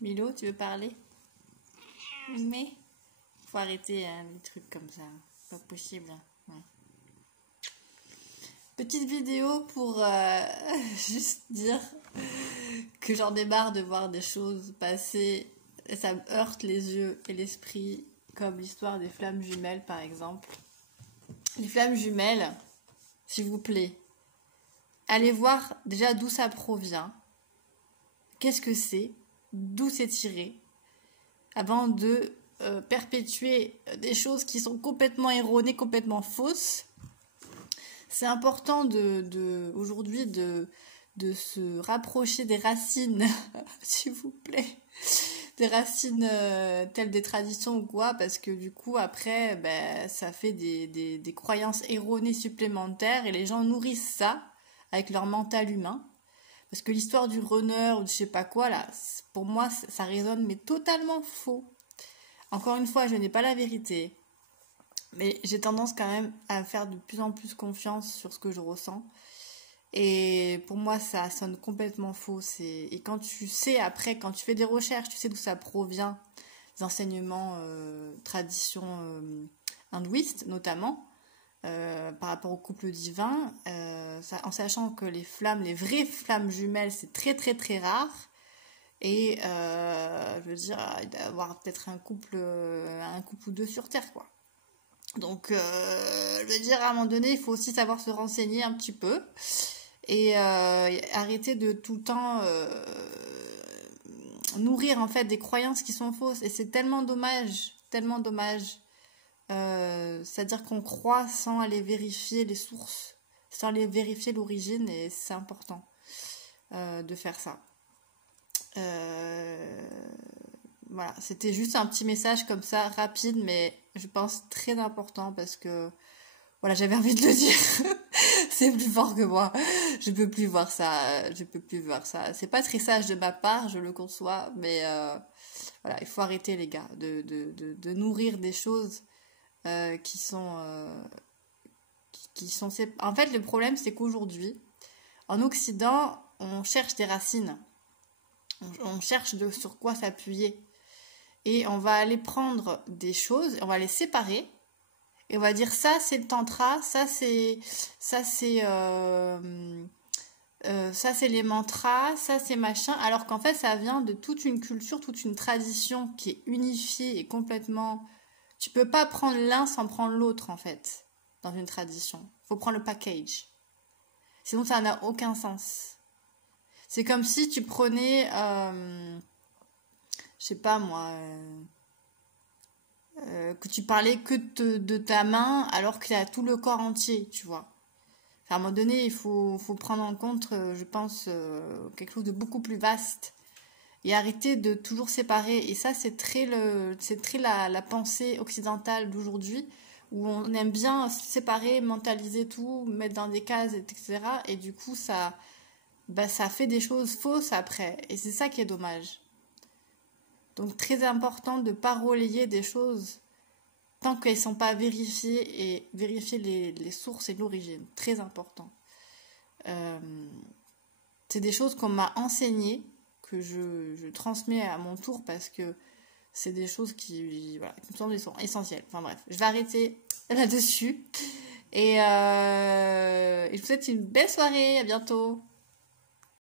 Milo, tu veux parler? Mais faut arrêter hein, les trucs comme ça. Pas possible. Ouais. Petite vidéo pour juste dire que j'en ai marre de voir des choses passer. Et ça me heurte les yeux et l'esprit, comme l'histoire des flammes jumelles par exemple. Les flammes jumelles, s'il vous plaît, allez voir déjà d'où ça provient. Qu'est-ce que c'est? D'où c'est tiré? Avant de perpétuer des choses qui sont complètement erronées, complètement fausses. C'est important aujourd'hui de se rapprocher des racines, s'il vous plaît, des racines telles des traditions ou quoi, parce que du coup après, ben, ça fait des croyances erronées supplémentaires et les gens nourrissent ça avec leur mental humain. Parce que l'histoire du runner ou de je sais pas quoi, là, pour moi, ça résonne, mais totalement faux. Encore une fois, je n'ai pas la vérité. Mais j'ai tendance quand même à faire de plus en plus confiance sur ce que je ressens. Et pour moi, ça sonne complètement faux. Et quand tu sais, après, quand tu fais des recherches, tu sais d'où ça provient, des enseignements, traditions hindouistes notamment, par rapport au couple divin, en sachant que les vraies flammes jumelles, c'est très très très rare. Et je veux dire, il doit y avoir peut-être un couple ou deux sur Terre, quoi. Donc, je veux dire, à un moment donné, il faut aussi savoir se renseigner un petit peu et arrêter de tout le temps nourrir en fait des croyances qui sont fausses. Et c'est tellement dommage, tellement dommage. C'est-à-dire qu'on croit sans aller vérifier les sources, sans aller vérifier l'origine, et c'est important de faire ça. Voilà, c'était juste un petit message comme ça, rapide, mais je pense très important parce que voilà, j'avais envie de le dire. C'est plus fort que moi. Je peux plus voir ça. Je peux plus voir ça. C'est pas très sage de ma part, je le conçois, mais voilà, il faut arrêter les gars de nourrir des choses qui sont En fait, le problème c'est qu'aujourd'hui, en Occident, on cherche des racines. On cherche sur quoi s'appuyer. Et on va aller prendre des choses, on va les séparer, et on va dire ça c'est le tantra, ça c'est les mantras, ça c'est machin, alors qu'en fait ça vient de toute une culture, toute une tradition qui est unifiée et complètement... Tu peux pas prendre l'un sans prendre l'autre en fait, dans une tradition. Faut prendre le package. Sinon ça n'a aucun sens. C'est comme si tu prenais... je sais pas moi, que tu parlais que de ta main alors qu'il y a tout le corps entier, tu vois. Enfin, à un moment donné, il faut prendre en compte, je pense, quelque chose de beaucoup plus vaste et arrêter de toujours séparer. Et ça, c'est très la pensée occidentale d'aujourd'hui où on aime bien séparer, mentaliser tout, mettre dans des cases, etc. Et du coup, ça fait des choses fausses après. Et c'est ça qui est dommage. Donc très important de ne pas relayer des choses tant qu'elles ne sont pas vérifiées et vérifier les sources et l'origine. Très important. C'est des choses qu'on m'a enseignées, que je transmets à mon tour parce que c'est des choses qui me semblent essentielles. Enfin bref, je vais arrêter là-dessus. Et je vous souhaite une belle soirée. À bientôt.